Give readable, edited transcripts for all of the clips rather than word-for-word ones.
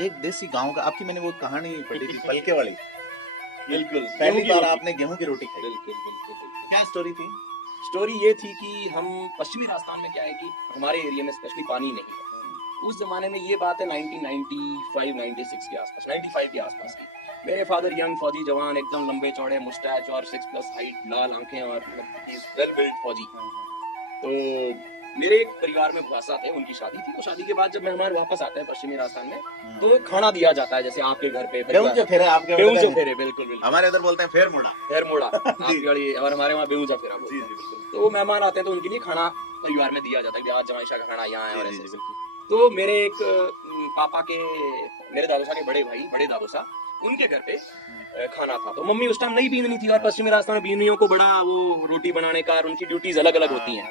एक देसी गांव का, आपकी मैंने वो कहानी पढ़ी थी पलके वाली, बिल्कुल पहली बार आपने गेहूं की रोटी खाई, बिल्कुल बिल्कुल बिल्कुल। क्या स्टोरी थी? स्टोरी ये थी कि हम पश्चिमी राजस्थान में क्या है कि हमारे एरिया में स्पेशली पानी नहीं है। उस जमाने में ये बात है 1995 96 के आसपास, 95 के आसपास की। मेरे फादर यंग फौजी जवान, एकदम लंबे चौड़े, मुस्टैच और 6+ हाइट, लाल आंखें और वेल बिल्ट फौजी। तो मेरे एक परिवार में भुआसा थे, उनकी शादी थी। तो शादी के बाद जब मेहमान वापस आते हैं पश्चिमी राजस्थान में तो खाना दिया जाता है, जैसे आपके घर पे गेहूं जो फेरे आपके गेहूं जो फेरे, बिल्कुल बिल्कुल। हमारे उधर बोलते हैं फेर मुड़ा। फेर मोड़ा आपकी वाली, और हमारे वहाँ बेऊजा फेरा बोलते जी हैं। जी बिल्कुल। तो वो मेहमान आते हैं तो उनके लिए खाना परिवार में दिया जाता है कि आज जमाई शाह का खाना यहाँ है और जी, ऐसे जी, ऐसे। तो मेरे एक पापा के, मेरे दादू साहब के बड़े भाई, बड़े दादू साहब, उनके घर पे खाना था। तो मम्मी उस टाइम नहीं बीननी थी, और पश्चिमी राजस्थान में बीनियों को बड़ा वो रोटी बनाने का, और उनकी ड्यूटीज अलग अलग होती हैं।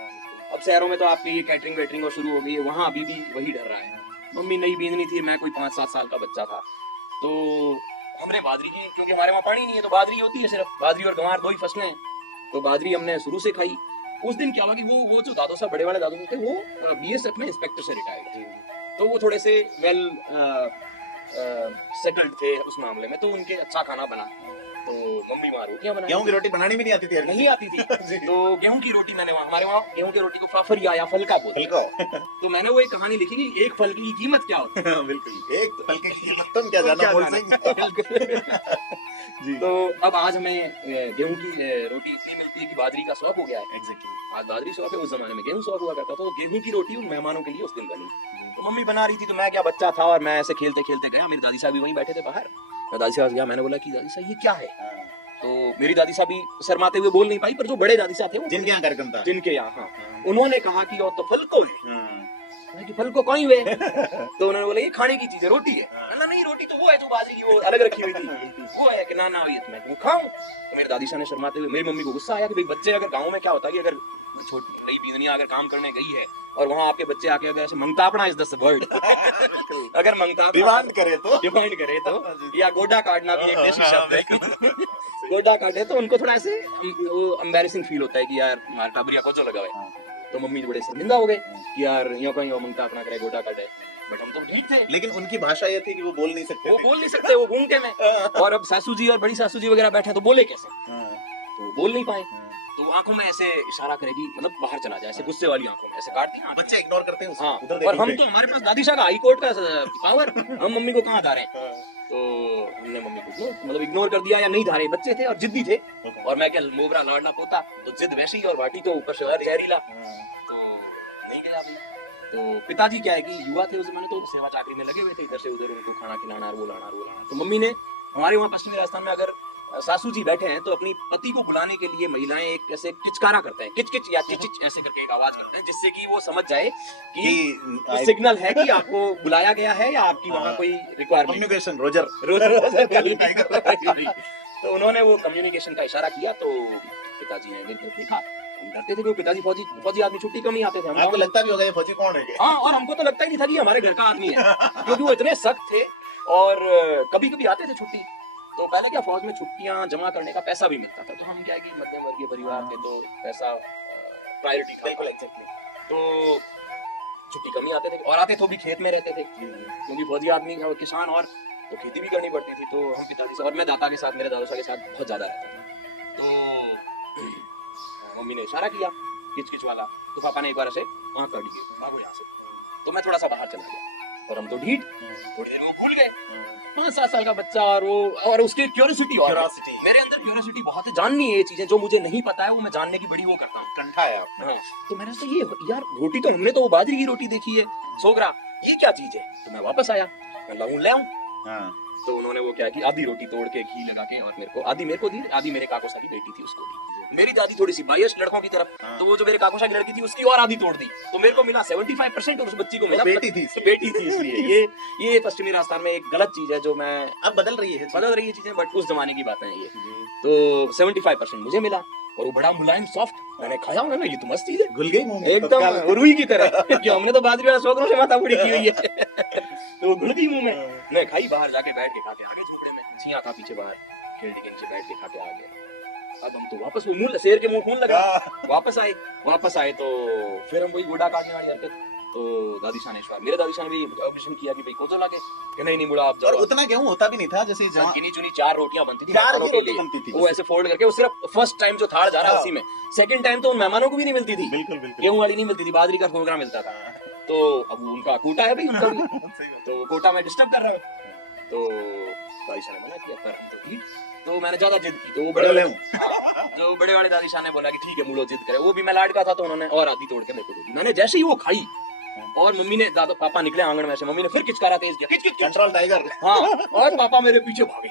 अब शहरों में तो आपकी कैटरिंग वेटरिंग और शुरू हो गई है, वहाँ अभी भी वही डर रहा है। मम्मी नहीं बीननी थी, मैं कोई 5-7 साल का बच्चा था। तो हमने बाजरी की, क्योंकि हमारे वहाँ पानी नहीं है तो बाजरी होती है, सिर्फ बाजरी और गंवार 2 ही फसलें हैं। तो बाजरी हमने शुरू से खाई। उस दिन क्या हुआ कि वो जो दादू साहब, बड़े वाले दादू साहब थे, वो बीएसएफ में इंस्पेक्टर से रिटायर्ड थे। तो वो थोड़े से वेल सेटल्ड थे उस मामले में, तो उनके अच्छा खाना बना। तो मम्मी वहाँ रोटियां बनाई। गेहूं की रोटी बनानी भी नहीं आती थी? नहीं आती थी। तो गेहूं की रोटी मैंने हमारे वहाँ गेहूं की रोटी को फाफरिया या फलका बोलते हैं। तो मैंने वो एक कहानी लिखी कि एक फलके की कीमत क्या होती है। बिल्कुल, एक फलके की कीमत तुम क्या जाना बोल जी। तो अब आज हमें गेहूं की रोटी इतनी मिलती है कि बाजरी का शौक हो गया है। एग्जैक्टली। आज बाजरी शौक है, उस जमाने में गेहूं शौक हुआ करता था। तो गेहूं की रोटी उन मेहमानों के लिए उस दिन बनी। तो मम्मी बना रही थी, तो मैं क्या बच्चा था, और मैं ऐसे खेलते खेलते गया। मेरी दादी साहब भी वहीं बैठे थे बाहर। मैं दादी साहब गया, मैंने बोला कि दादी साहब ये क्या है। तो मेरी दादी साहब भी शर्माते हुए बोल नहीं पाई, पर जो बड़े दादी साहब थे, वो जिनके यहाँ कार्यक्रम था, जिनके यहाँ, हाँ, उन्होंने कहा कि यो तो फलको है। मैं कि फलको कौन हुए? तो उन्होंने बोला ये खाने की चीज है, रोटी है। ना नहीं, रोटी तो वो है जो बाजरी की वो अलग रखी हुई थी, वो है कि ना ना ये तो मैं खाऊं। तो मेरे दादी साहब ने शर्माते हुए, मेरी मम्मी को गुस्सा आया कि भाई बच्चे, अगर गाँव में क्या होता है कि अगर छोटी नई बींदनिया अगर काम करने गई है और वहाँ आपके बच्चे आके अगर ऐसे मंगतापना इज द वर्ड अगर मंगता डिमांड करे तो या गोडा काटना भी एक देशी शब्द है। गोडा काटे तो उनको थोड़ा ऐसे वो एम्बैरेसिंग फील होता है कि यार हमारा टाबरिया को जो लगा हुआ है। तो मम्मी बड़े शर्मिंदा हो गए कि यार यो कहीं मंगता अपना करे, गोडा काटे। बट हम तो ठीक थे। लेकिन उनकी भाषा ये थी कि वो बोल नहीं सकते, वो बोल नहीं सकते, वो गूंगे में। और अब सासू जी और बड़ी सासू जी वगैरह बैठे तो बोले कैसे, तो बोल नहीं पाए। तो आंखों में ऐसे इशारा करेगी, मतलब बाहर चला जाए, ऐसे गुस्से वाली आंखों में ऐसे काटती ना, बच्चे इग्नोर करते हैं हाँ। उधर और हम तो, हमारे पास दादी शाह का हाई कोर्ट का पावर, हम मम्मी को कहाँ धारे। तो हमने मम्मी को मतलब इग्नोर कर दिया, या नहीं धारे, बच्चे थे और जिद्दी थे। और मैं क्या मोबरा लाडला पोता, तो जिद वैसी और वाटी तो ऊपर से और जहरीला। तो नहीं गया भाई। तो पिताजी क्या है कि युवा थे उस जमाने, तो सेवा चाकरी में लगे हुए थे, इधर से उधर उनको खाना खिलाना, वो लाना। तो मम्मी ने, हमारे वहाँ पश्चिमी राजस्थान में अगर सासू जी बैठे हैं तो अपनी पति को बुलाने के लिए महिलाएं एक ऐसे किचकारा करते हैं, किच किच या चिच चिच ऐसे करके एक आवाज करते हैं, जिससे कि वो समझ जाए कि सिग्नल है कि आपको बुलाया गया है या आपकी वहाँ कोई रिक्वायरमेंट, कम्युनिकेशन रोजर। तो उन्होंने वो कम्युनिकेशन का इशारा किया। तो पिताजी ने देखा, हम डरते थे कि फौजी फौजी आदमी छुट्टी कम ही आते थे। आपको लगता भी होगा ये फौजी कौन है? हाँ, और हमको तो लगता ही नहीं था कि हमारे घर का आदमी है, क्योंकि वो इतने सख्त थे। और कभी कभी आते थे छुट्टी। तो पहले क्या, फौज में छुट्टियां जमा करने का पैसा भी मिलता था। तो हम क्या है कि मध्यम वर्गीय परिवार थे, तो पैसा प्रायोरिटी था। बिल्कुल एग्जैक्टली। तो छुट्टी कम ही आते थे, और आते तो भी खेत में रहते थे, क्योंकि फौजी आदमी किसान, और तो खेती भी करनी पड़ती थी। तो हम पिताजी से, और मैं दादा के साथ, मेरे दादा के साथ बहुत ज्यादा रहता था। तो मम्मी ने इशारा किया किच किच वाला, तो पापा ने एक बार ऐसे आँख काट दी, भागो यहाँ से। तो मैं थोड़ा सा बाहर चला गया, और हम तो ढीठ, थोड़ी देर वो भूल गए। 5-7 साल का बच्चा, और उसकी क्यूरियोसिटी, मेरे अंदर क्यूरियोसिटी बहुत है, जाननी है ये चीजें, जो मुझे नहीं पता है वो मैं जानने की बड़ी वो करता हूँ, कंठा है आप। हाँ। तो मैंने सोचा ये यार रोटी तो हमने तो वो बाजरी की रोटी देखी है, सोगरा, ये क्या चीज है। तो मैं वापस आया, मैं लाऊं ले आऊं। तो उन्होंने वो क्या कि आधी रोटी तोड़ के घी लगा के, और आधी मेरे को दी, आधी मेरे काकोसा की बेटी थी उसको दी। मेरी दादी थोड़ी सी बायस लड़कों की तरफ, तो वो जो मेरे काकोसा की लड़की थी उसकी और आधी तोड़ दी, तो मेरे को मिला 75% और उस बच्ची को मिला बेटी थी, इसलिए ये पश्चिमी राजस्थान में एक गलत चीज है, जो मैं अब बदल रही है चीजें, बट उस जमाने की बातें हैं ये। तो 75% मुझे मिला, और वो बड़ा मुलायम सॉफ्ट, मैंने खाया, मैं ये तो मस्त चीज है, घुल गई मुंह में एकदम रुई की तरह, जो हमने तो बाजरी वाला सोगरों से माथा पूरी की हुई है। तो वो घुल गई मुंह में। मैं खाई, बाहर जाके बैठ के खा के आ गए झोपड़े में, छिया था पीछे बाहर खेलने के नीचे बैठ के खा के आ गए। अब हम तो वापस वो मुंह, शेर के मुंह खून लगा, वापस आए तो फिर हम वही गोडा काटने वाली हरकत, तो दादी शाह ने इस बार मेरे दादी शाह ने भी ऑब्जेक्शन किया कि भाई कोजो लागे कि नहीं मुड़ा आप और जाओ। उतना गेहूं होता भी नहीं था जैसे जहाँ गिनी चुनी 4 रोटियां बनती थी 4 मेहमानों ही के रोटी लिए। बनती थी। वो ऐसे फोल्ड करके, वो सिर्फ फर्स्ट टाइम जो थाल जा रहा है हाँ। उसी में, सेकंड टाइम तो उन मेहमानों को भी नहीं मिलती थी, बिल्कुल बिल्कुल। गेहूं वाली नहीं मिलती थी, बाजरी का फोगरा मिलता था। तो अब उनका कोटा है भाई उनका भी, सही बात। तो कोटा में डिस्टर्ब कर रहा हूँ। तो दादी शाह ने मना किया पर हम तो eat। तो मैंने ज्यादा जिद की, तो वो बड़े बड़े ले जो बड़े वाले दादी शाह ने बोला कि ठीक है मुड़ो जिद करे, वो भी मैं लाड का था तो उन्होंने और आधी तोड़ के मेरे को दे दी। मैंने जैसे ही वो खाई और मम्मी ने, दादा पापा निकले आंगन में से, मम्मी ने फिर किचकारा तेज किया, किच किच किच। Control tiger. हाँ, और पापा मेरे पीछे भागे,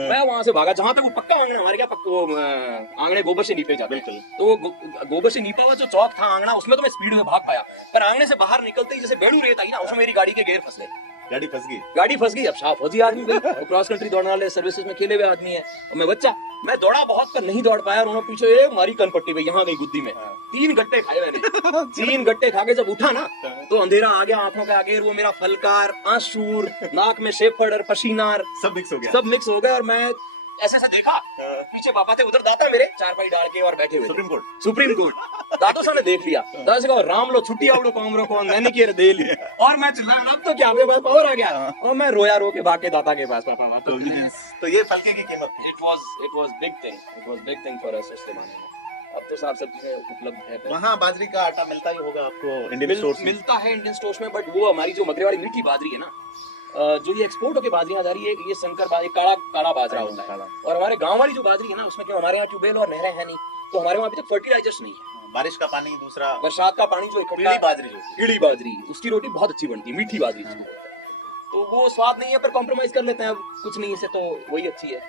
मैं वहां से भागा जहां पे वो पक्का आंगन हमारे क्या वो आंगने गोबर से नीपे जाते हैं। बिल्कुल। तो वो गोबर से नीपा हुआ जो चौक था आंगना, उसमें तो मैं स्पीड में भाग पाया, पर आंगने से बाहर निकलते ही जैसे बेड़ू रेत आई ना, उसमें मेरी गाड़ी के गेयर फंस गए, गाड़ी फंस गई। गाड़ी फंस गई। अब शाह फौजी आदमी भाई, और क्रॉस कंट्री दौड़ने वाले सर्विसेज में खेले हुए आदमी है, और मैं बच्चा, मैं दौड़ा बहुत पर नहीं दौड़ पाया, और उन्होंने पीछे एक मारी कनपट्टी पे, यहाँ गई गुद्दी में। 3 गट्टे खाए मैंने। 3 गट्टे खा के जब उठा ना, तो अंधेरा आ गया आंखों के आगे, वो मेरा फलकार, आंसूर, नाक में शेफड़ और पसीनार सब मिक्स हो गया। सब मिक्स हो गए, और मैं ऐसे से देखा, पीछे पापा थे, उधर दादा मेरे चारपाई डाल के और बैठे हुए थे। सुप्रीम कोर्ट दादो साहब ने देख लिया, दादा से कहा राम लो छुट्टी आवड़ो कामरो को मैंने किया दे ली, और मैं चिल्लाया अब तो क्या मेरे पास पावर आ गया, और मैं रोया रो के भाग के दादा के पास, पापा तो ये फलके की कीमत थी। It was big thing for us उस जमाने में। अब तो साफ सब चीजें उपलब्ध है। वहाँ बाजरी का आटा मिलता ही होगा आपको इंडियन स्टोर्स में। मिलता है इंडियन स्टोर्स में, बट वो हमारी जो मगरे वाली मीठी बाजरी है ना, जो ये एक्सपोर्ट होके बाजरियां जा रही है, ये संकर बाजरी, काला काला बाजरा होता है। और हमारे गांव वाली जो बाजरी है ना, उसमें क्यों हमारे यहाँ ट्यूबवेल और नहरें हैं नहीं, तो हमारे वहाँ अभी तक फर्टिलाइजर्स नहीं है। बारिश का पानी, दूसरा बरसात का पानी जो पीली बाजरी जो कीड़ी बाजरी, उसकी रोटी बहुत अच्छी बनती है, मीठी बाजरी जिसको बोलते हैं। तो वो स्वाद नहीं है पर कॉम्प्रोमाइज कर लेते हैं, अब कुछ नहीं से तो वही अच्छी है।